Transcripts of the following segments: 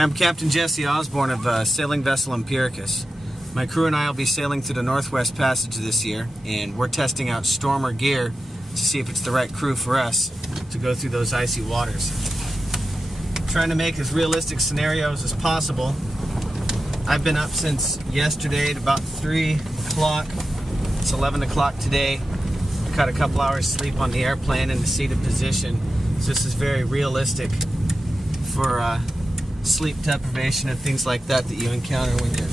I'm Captain Jesse Osborn of sailing vessel Empiricus. My crew and I will be sailing through the Northwest Passage this year, and we're testing out STORMR gear to see if it's the right crew for us to go through those icy waters. Trying to make as realistic scenarios as possible. I've been up since yesterday at about 3 o'clock. It's 11 o'clock today. I caught a couple hours sleep on the airplane in the seated position. So this is very realistic for sleep deprivation and things like that that you encounter when you're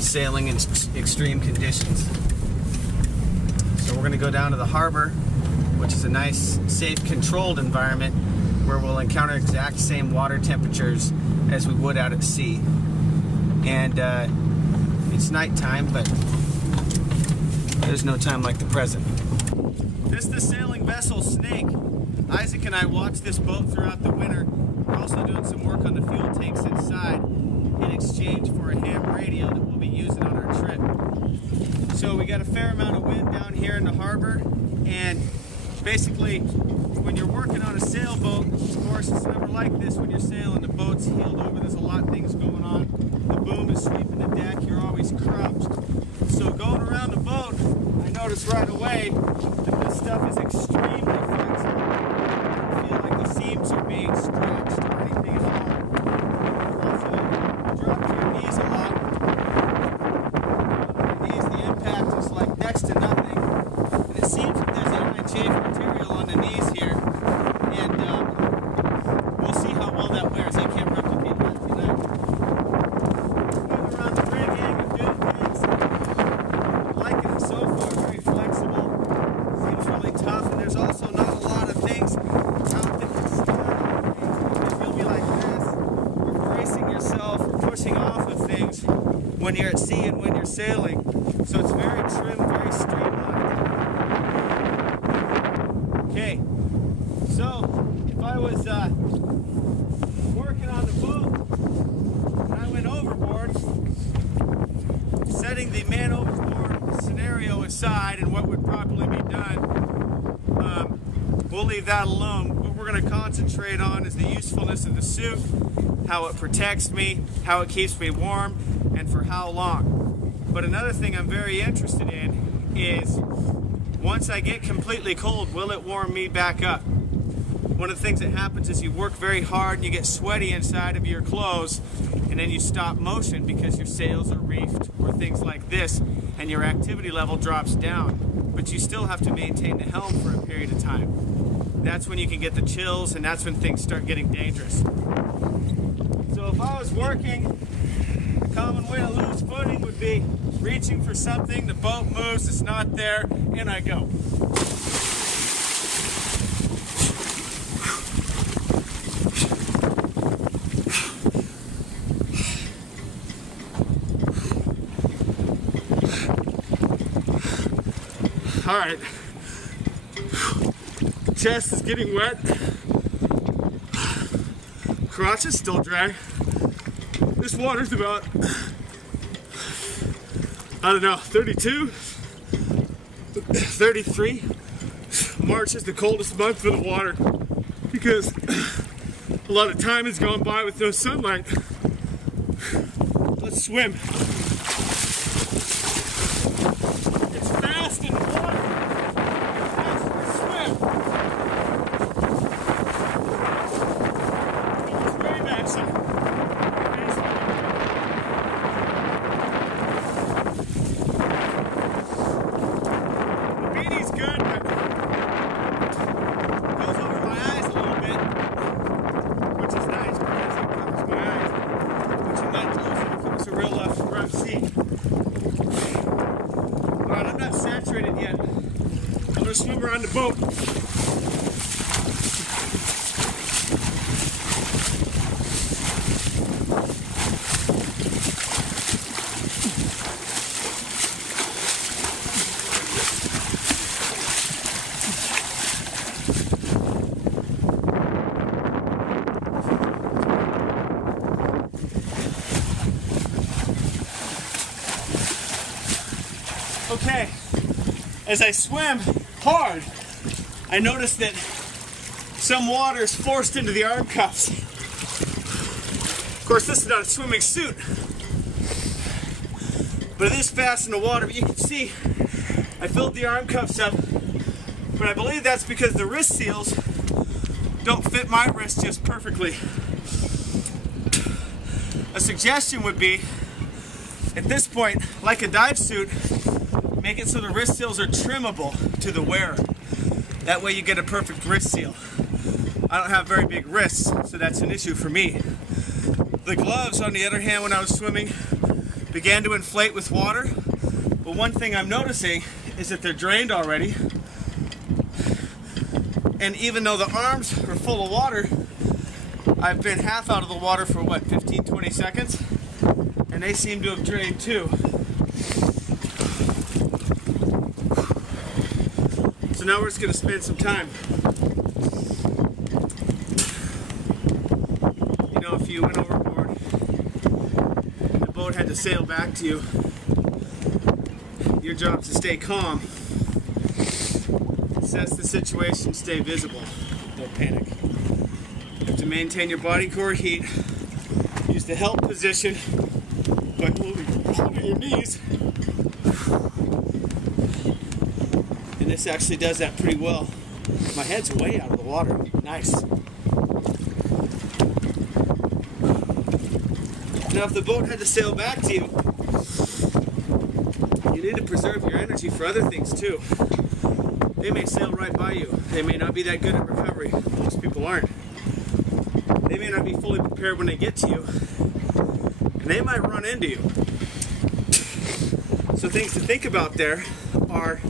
sailing in extreme conditions. So we're going to go down to the harbor, which is a nice, safe, controlled environment where we'll encounter exact same water temperatures as we would out at sea. And it's nighttime, but there's no time like the present. This is the sailing vessel Snake. Isaac and I watched this boat throughout the winter. We're also doing some work on the fuel tanks inside in exchange for a ham radio that we'll be using on our trip. So we got a fair amount of wind down here in the harbor, and basically when you're working on a sailboat, of course it's never like this when you're sailing. The boat's heeled over, there's a lot of things going on. The boom is sweeping the deck, you're always crouched. So going around the boat, I noticed right away that this stuff is extremely flexible. I don't feel like the seams are being stretched or anything at all. Also, drop to your knees a lot. On your knees, the impact is like next to nothing. And it seems that there's anti-chafe material on the knees here. And we'll see how well that wears. I can't replicate that tonight. Moving around the rigging and doing things. I'm liking it so far. Very flexible. Seems really tough. And there's also not a lot of things out there. You'll be like this. You're bracing yourself or pushing off of things when you're at sea and when you're sailing. So it's very trim, very streamlined. Okay, so if I was working on the boat and I went overboard, setting the man overboard scenario aside and what would probably be done, we'll leave that alone. What we're going to concentrate on is the usefulness of the suit, how it protects me, how it keeps me warm, and for how long. But another thing I'm very interested in is, once I get completely cold, will it warm me back up? One of the things that happens is you work very hard and you get sweaty inside of your clothes, and then you stop motion because your sails are reefed or things like this, and your activity level drops down. But you still have to maintain the helm for a period of time. That's when you can get the chills, and that's when things start getting dangerous. So if I was working, the common way to lose footing would be reaching for something, the boat moves, it's not there, and I go. All right, chest is getting wet, crotch is still dry. This water's about, I don't know, 32, 33. March is the coldest month for the water because a lot of time has gone by with no sunlight. Let's swim. It's fast in the water. Fast to swim. It's very nice. Alright, I'm not saturated yet. I'm going to swim around the boat. Okay, as I swim hard, I notice that some water is forced into the arm cuffs. course, this is not a swimming suit, but it is fast in the water. But you can see I filled the arm cuffs up, but I believe that's because the wrist seals don't fit my wrist just perfectly. A suggestion would be, at this point, like a dive suit, make it so the wrist seals are trimmable to the wearer. That way you get a perfect wrist seal. I don't have very big wrists, so that's an issue for me. The gloves, on the other hand, when I was swimming, began to inflate with water. But one thing I'm noticing is that they're drained already. And even though the arms are full of water, I've been half out of the water for what, 15, 20 seconds? And they seem to have drained too. So now we're just going to spend some time. You know, if you went overboard and the boat had to sail back to you, your job is to stay calm, assess the situation, stay visible, don't panic. You have to maintain your body core heat, use the help position by holding your knees. And this actually does that pretty well. My head's way out of the water. Nice. Now if the boat had to sail back to you, you need to preserve your energy for other things too. They may sail right by you. They may not be that good at recovery. Most people aren't. They may not be fully prepared when they get to you. And they might run into you. So things to think about there are,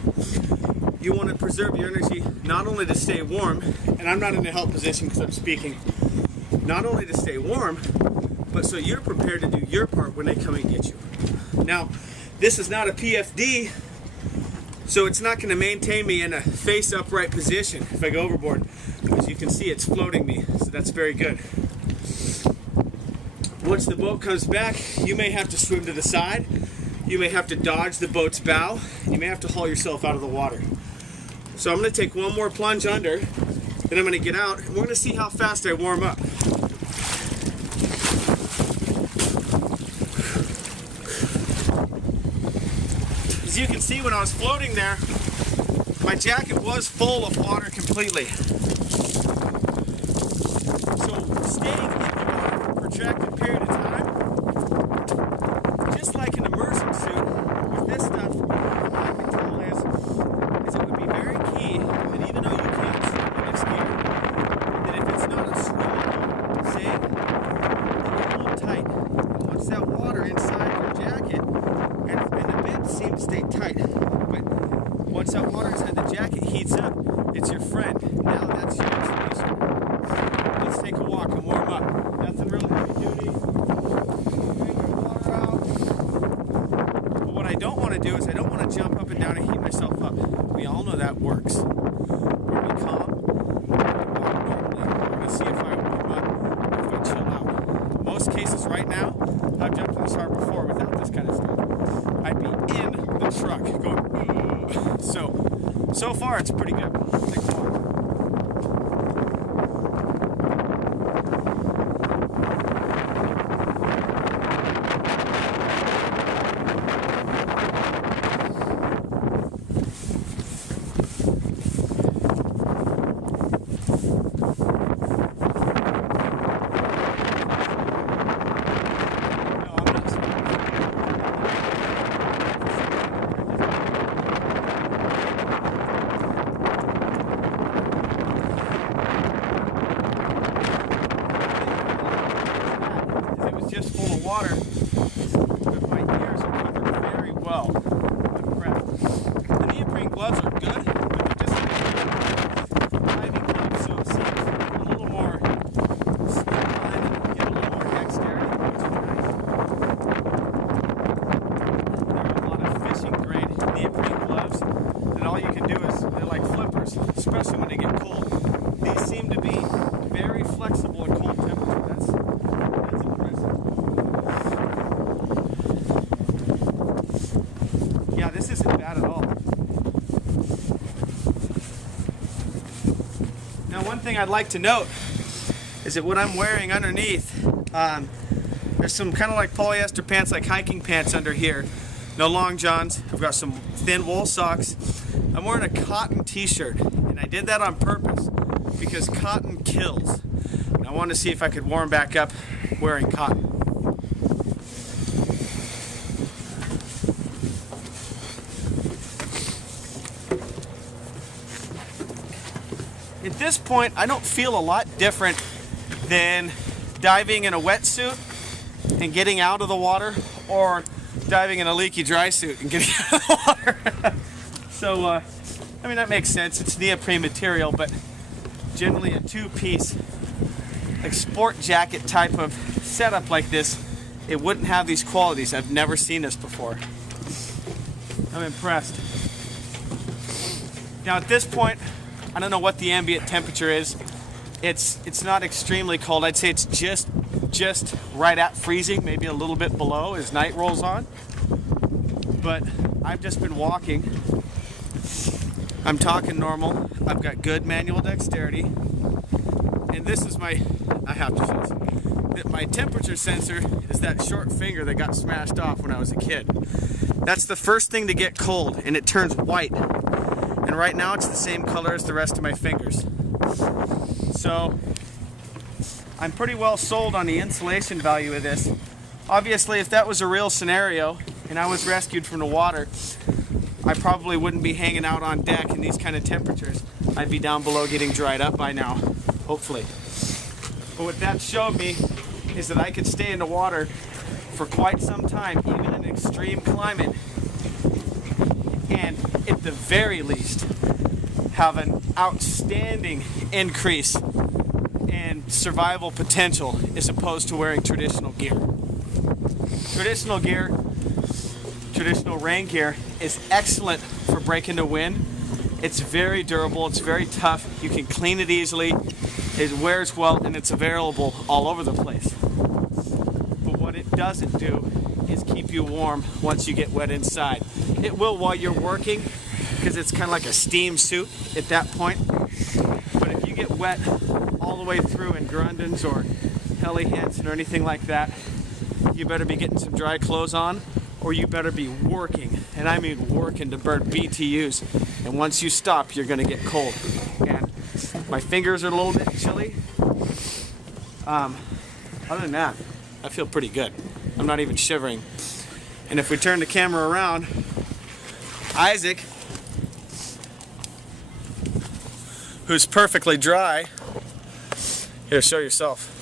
you want to preserve your energy not only to stay warm, and I'm not in a help position because I'm speaking, not only to stay warm, but so you're prepared to do your part when they come and get you. Now, this is not a PFD, so it's not going to maintain me in a face upright position if I go overboard. As you can see, it's floating me, so that's very good. Once the boat comes back, you may have to swim to the side. You may have to dodge the boat's bow. You may have to haul yourself out of the water. So I'm going to take one more plunge under, then I'm going to get out, and we're going to see how fast I warm up. As you can see, when I was floating there, my jacket was full of water completely. So staying in the water for a protracted period of time, just like an immersion suit, with this stuff, what I can tell is it would be very key that even though you can't swim in this gear, that if it's not a swimmable thing, that you hold tight. And once that water inside your jacket, and the bibs seem to stay tight, but once that water inside the jacket heats up, it's your friend. Now that's your inspiration. Let's take a walk and warm up. Nothing real heavy duty. Bring your water out. But what I don't want to do is I don't want to jump up and down and heat myself up. We all know that works. We're going to be calm. Walk normally. We're going to see if I warm up or if I chill out. In most cases right now, I've jumped in this harbor before without this kind of stuff. I'd be in the truck going, so far it's pretty good. Take a walk. Just full of water, but my ears are covered very well with breath. The neoprene gloves are good, but they're just diving gloves, so it seems a little more slimline and get a little more dexterity, which is nice. There are a lot of fishing grade neoprene gloves, and all you can do is, they're like flippers, especially when they get cold. These seem to be very flexible in cold temperature. That's impressive. Yeah, this isn't bad at all. Now, one thing I'd like to note is that what I'm wearing underneath, There's some kind of like polyester pants, like hiking pants under here. No long johns. I've got some thin wool socks. I'm wearing a cotton t-shirt, and I did that on purpose because cotton kills. And I wanted to see if I could warm back up wearing cotton. At this point, I don't feel a lot different than diving in a wetsuit and getting out of the water, or diving in a leaky dry suit and getting out of the water. So, I mean, that makes sense. It's neoprene material, but generally a two-piece, like sport jacket type of setup like this, it wouldn't have these qualities. I've never seen this before. I'm impressed. Now at this point, I don't know what the ambient temperature is. It's not extremely cold. I'd say it's just right at freezing, maybe a little bit below as night rolls on. But I've just been walking. I'm talking normal. I've got good manual dexterity. And this is my temperature sensor is that short finger that got smashed off when I was a kid. That's the first thing to get cold, and it turns white. And right now it's the same color as the rest of my fingers. So I'm pretty well sold on the insulation value of this. Obviously, if that was a real scenario and I was rescued from the water, I probably wouldn't be hanging out on deck in these kind of temperatures. I'd be down below getting dried up by now, hopefully. But what that showed me is that I could stay in the water for quite some time, even in extreme climate, and at the very least have an outstanding increase in survival potential as opposed to wearing traditional gear. Traditional rain gear is excellent for breaking the wind. It's very durable, it's very tough, you can clean it easily, it wears well, and it's available all over the place. But what it doesn't do is keep you warm once you get wet inside. It will while you're working, because it's kind of like a steam suit at that point. But if you get wet all the way through in Grundens or Helly Hansen or anything like that, you better be getting some dry clothes on, or you better be working, and I mean working, to burn BTUs. And once you stop, you're going to get cold. And my fingers are a little bit chilly. Other than that, I feel pretty good. I'm not even shivering. And if we turn the camera around, Isaac, who's perfectly dry, here, show yourself,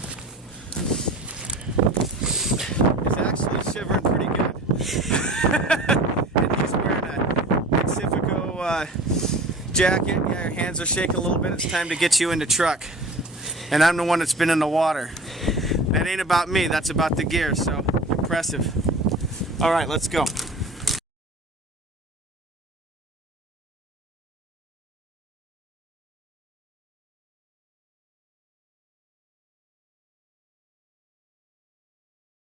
is actually shivering pretty good. And he's wearing a Pacifico jacket. Yeah, your hands are shaking a little bit. It's time to get you in the truck. And I'm the one that's been in the water. That ain't about me, that's about the gear, so impressive. All right, let's go.